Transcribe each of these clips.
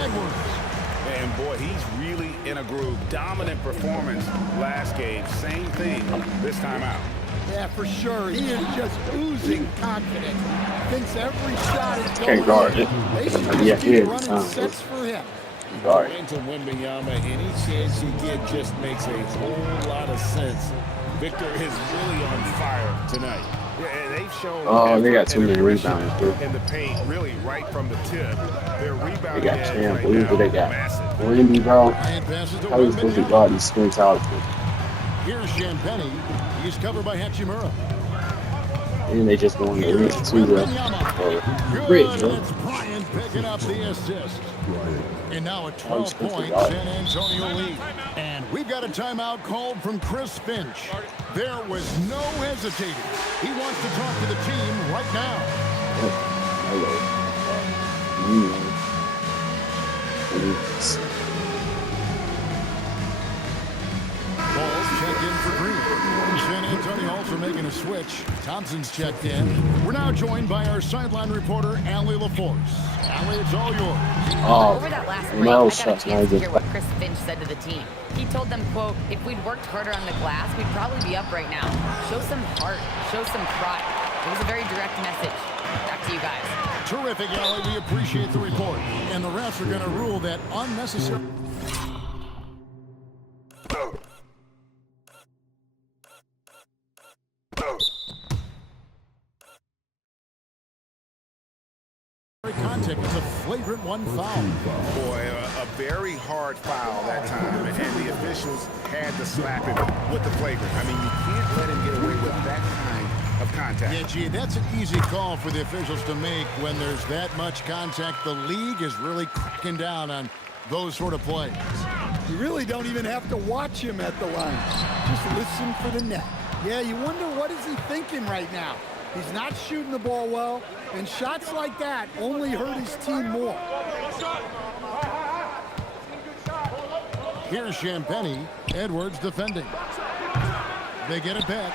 Edwards. And boy, he's really in a groove. Dominant performance last game. Same thing this time out. Yeah, for sure. He is just oozing confidence. Thinks every shot is going Can't guard it. They should Yeah, just he keep is. running sets for him. Guard. Into Wembanyama, any chance you get just makes a whole lot of sense. Victor is really on fire tonight. Yeah, they've shown. Oh, they got too many rebounds, too. In the paint, really right from the tip. Their rebounding They got edge champ. right Who now they is got? massive. Wendy, bro. And passes to How are you supposed to guard these squint out? Here's Champagny. He's covered by Hachimura. And they just won the lead to the bridge, Good, bro. and it's Bryant picking up the assist. And now a 12-point San Antonio lead. And we've got a timeout called from Chris Finch. There was no hesitating. He wants to talk to the team right now. Hello. Ball's checked in for Green. San Antonio also making a switch. Thompson's checked in. We're now joined by our sideline reporter, Allie LaForce. Allie, it's all yours. Over that last break, I got a chance to hear what Chris Finch said to the team. He told them, quote, if we'd worked harder on the glass, we'd probably be up right now. Show some heart. Show some pride. It was a very direct message. Back to you guys. Terrific, Allie. We appreciate the report. And the refs are going to rule that unnecessary. Contact. It's a flagrant one foul. Boy, a very hard foul that time, and the officials had to slap him with the flagrant. I mean, you can't let him get away with that kind of contact. Yeah, gee, that's an easy call for the officials to make when there's that much contact. The league is really cracking down on those sort of plays. You really don't even have to watch him at the line. Just listen for the net. Yeah, you wonder what is he thinking right now. He's not shooting the ball well, and shots like that only hurt his team more. Here's Champagny. Edwards defending. They get it back.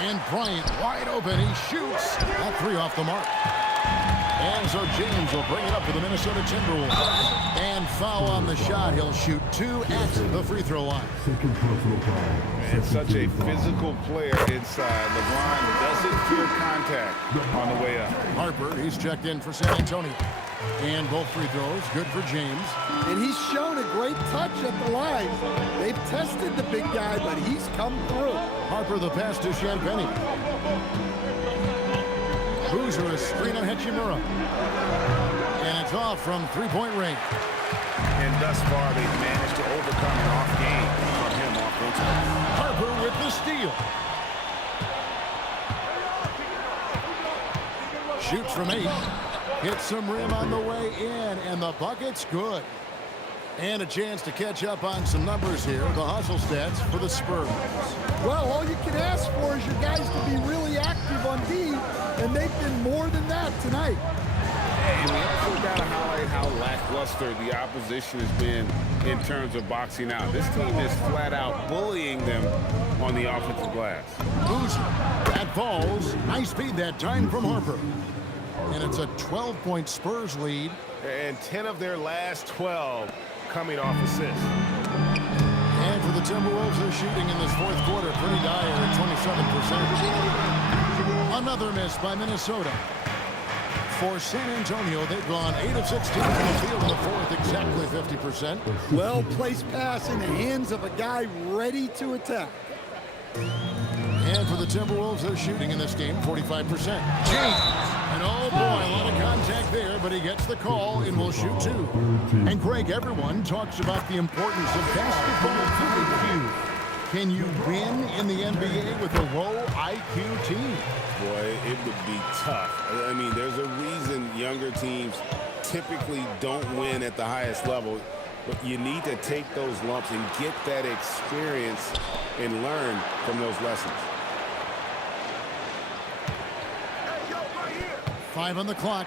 And Bryant wide open. He shoots. That three off the mark. And so James will bring it up for the Minnesota Timberwolves. And foul on the shot. He'll shoot two at the free throw line. And such a physical player inside. LeBron doesn't feel contact on the way up. Harper, he's checked in for San Antonio. And both free throws, good for James. And he's shown a great touch at the line. They've tested the big guy, but he's come through. Harper the pass to Champagny. Boozer a screen on Hachimura. And it's off from three-point range. And thus far, they've managed to overcome an off game from him offensively. Harper with the steal. Shoots from 8. Hits some rim on the way in, and the bucket's good. And a chance to catch up on some numbers here. The hustle stats for the Spurs. Well, all you can ask for is your guys to be really active on D, and they've been more than that tonight. And we also got to highlight how lackluster the opposition has been in terms of boxing out. This team is flat out bullying them on the offensive glass. Boozer, that falls. Nice speed that time from Harper. And it's a 12-point Spurs lead. And 10 of their last 12 coming off assists. And for the Timberwolves, they're shooting in this fourth quarter pretty dire at 27%. Another miss by Minnesota. For San Antonio, they've gone 8 of 16 from the field in the fourth, exactly 50%. Well-placed pass in the hands of a guy ready to attack. And for the Timberwolves, they're shooting in this game 45%. James, and oh boy, a lot of contact there, but he gets the call and will shoot two. And Greg, everyone talks about the importance of basketball IQ. Can you win in the NBA with a low IQ team? Boy, it would be tough. I mean, there's a reason younger teams typically don't win at the highest level. But you need to take those lumps and get that experience and learn from those lessons. 5 on the clock.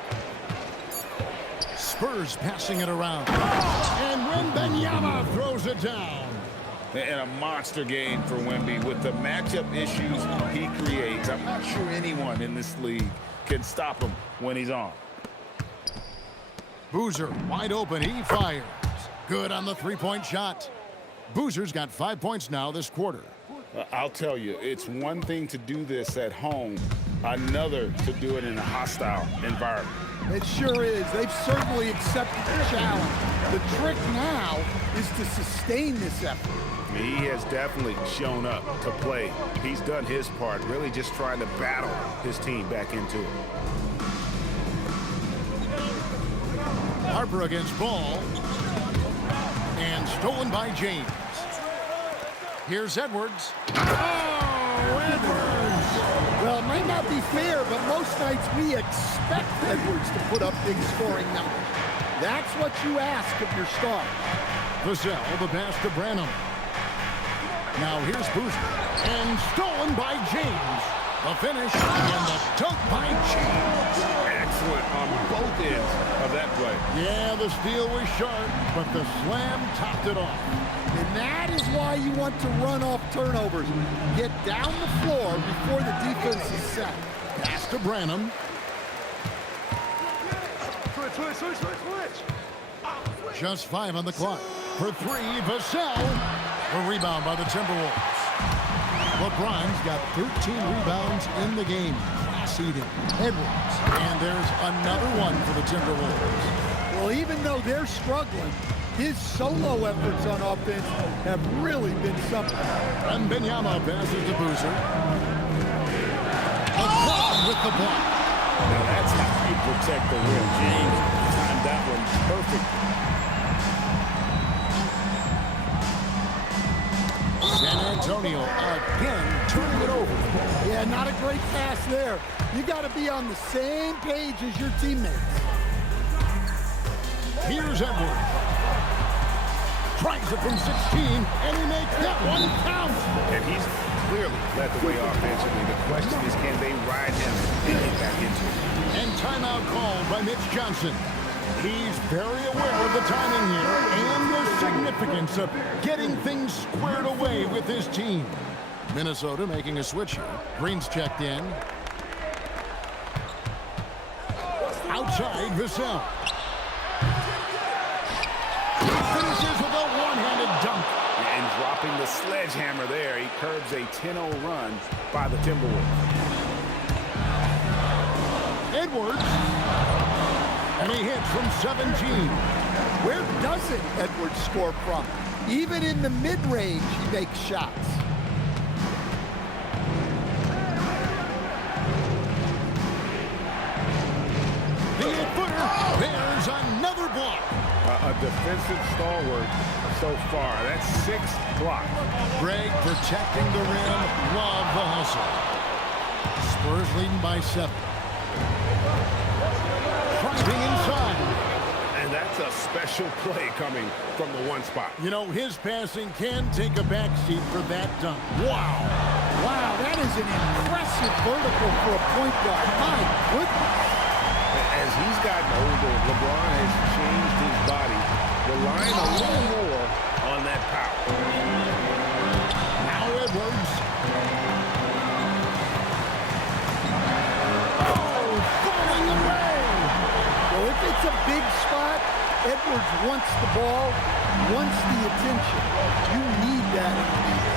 Spurs passing it around. And Wembanyama throws it down. And a monster game for Wemby with the matchup issues he creates. I'm not sure anyone in this league can stop him when he's on. Boozer wide open. He fires. Good on the three-point shot. Boozer's got 5 points now this quarter. I'll tell you, it's one thing to do this at home, another to do it in a hostile environment. It sure is. They've certainly accepted the challenge. The trick now is to sustain this effort. He has definitely shown up to play. He's done his part, really just trying to battle his team back into it. Harper against Ball. And stolen by James. Here's Edwards. Oh, Edwards! Well, it might not be fair, but most nights we expect Edwards to put up big scoring numbers. That's what you ask of your star. Vassell, the pass to Branham. Now here's Boozer. And stolen by James. The finish and the dunk by James. Excellent on both ends of that play. Yeah, the steal was sharp, but the slam topped it off. And that is why you want to run off turnovers. Get down the floor before the defense is set. Pass to Branham. Just 5 on the clock. For 3, Vassell. The rebound by the Timberwolves. LeBron's got 13 rebounds in the game. Class-eating. Edwards. And there's another one for the Timberwolves. Well, even though they're struggling, his solo efforts on offense have really been something. And Benyama passes to Boozer. LeBron with the block. Now that's how you protect the rim. James timed that one perfect. San Antonio again turning it over. Yeah, not a great pass there. You got to be on the same page as your teammates. Here's Edwards. Tries it from 16, and he makes that one count. And he's clearly led the way offensively. The question is, can they ride him and get back into it? And timeout called by Mitch Johnson. He's very aware of the timing here and the significance of getting things squared away with his team. Minnesota making a switch here. Green's checked in. Outside, Vassell. Finishes with a one-handed dunk. And dropping the sledgehammer there, he curbs a 10-0 run by the Timberwolves. Edwards. And he hits from 17. Where doesn't Edwards score from? Even in the mid-range, he makes shots. The 8-footer. There's another block. A defensive stalwart so far. That's 6 blocks. Greg protecting the rim. Love the hustle. Spurs leading by 7. Driving inside. And that's a special play coming from the one spot. You know, his passing can take a backseat for that dunk. Wow. Wow, that is an impressive vertical for a point guard. My goodness. As he's gotten older, LeBron has changed his body, relying a little more on that power. Now Edwards. If it's a big spot, Edwards wants the ball, wants the attention. You need that in the league.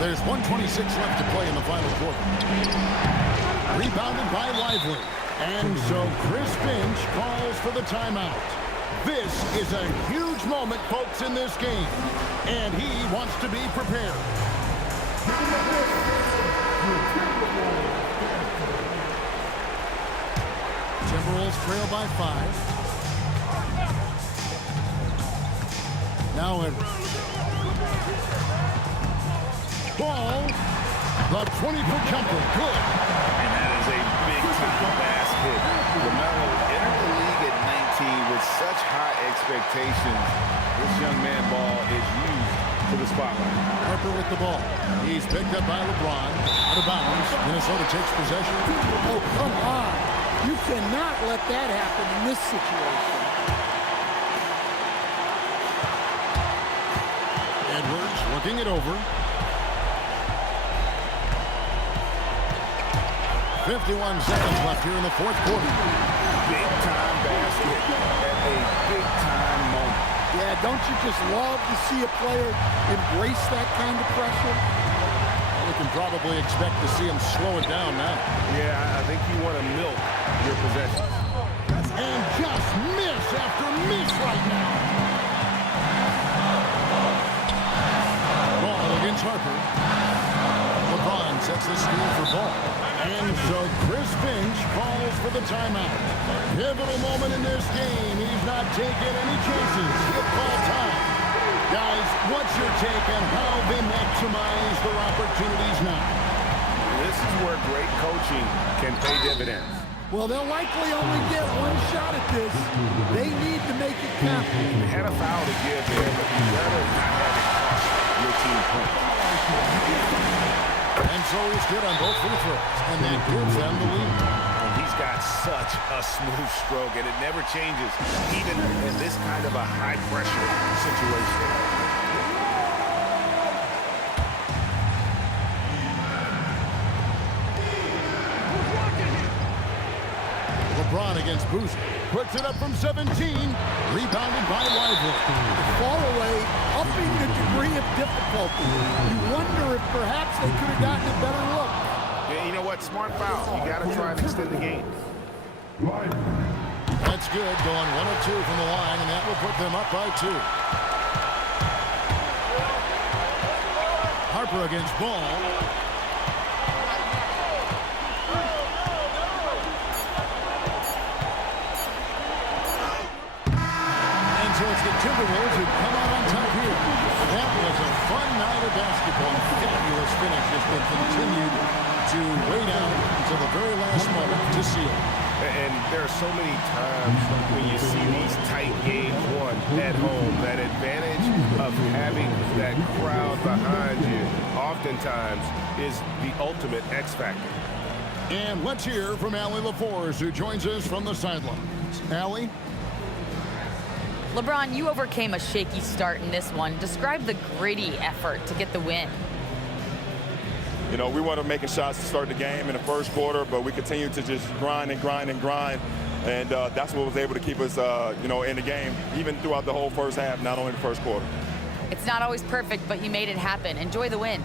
There's 1:26 left to play in the final quarter. Rebounded by Lively. And so Chris Finch calls for the timeout. This is a huge moment, folks, in this game. And he wants to be prepared. Timberwolves trail by 5. Now Edwards. Ball. The 20-foot jumper. Good. And that is a big-time basket. LaMelo entered the league at 19 with such high expectations. This young man ball is used to the spotlight. Harper with the ball. He's picked up by LeBron. Out of bounds. Minnesota takes possession. Oh, come on. You cannot let that happen in this situation. Edwards looking it over. 51 seconds left here in the fourth quarter. Big-time basket at a big-time moment. Yeah, don't you just love to see a player embrace that kind of pressure? We can probably expect to see him slow it down now. Yeah, I think you want to milk your possessions. And just miss after miss right now. Ball against Harper. LeBron sets the screen for Ball. And so Chris Finch calls for the timeout. Pivotal moment in this game. He's not taking any chances. He'll call time. Guys, what's your take on how they maximize their opportunities now? This is where great coaching can pay dividends. Well, they'll likely only get one shot at this. They need to make it count. They had a foul to give there, but you better not have it cost your team points. And so he's good on both free throws, and that gives them the lead. And he's got such a smooth stroke, and it never changes, even in this kind of a high-pressure situation. LeBron against Boozer. Puts it up from 17. Rebounded by Lively. Far away, upping the degree of difficulty. You wonder if perhaps they could have gotten a better look. Yeah, you know what? Smart foul. You got to try and extend the game. That's good. Going 1 of 2 from the line, and that will put them up by 2. Harper against Ball. So it's the Timberwolves who come out on top here. That was a fun night of basketball. Fabulous finish has been continued to wait out until the very last moment to seal it. And there are so many times when you see these tight games won at home, that advantage of having that crowd behind you oftentimes is the ultimate X factor. And let's hear from Allie LaForce, who joins us from the sidelines. Allie? LeBron, you overcame a shaky start in this one. Describe the gritty effort to get the win. You know, we weren't making shots to start the game in the first quarter, but we continued to just grind and grind and grind. And that's what was able to keep us, you know, in the game, even throughout the whole first half, not only the first quarter. It's not always perfect, but you made it happen. Enjoy the win.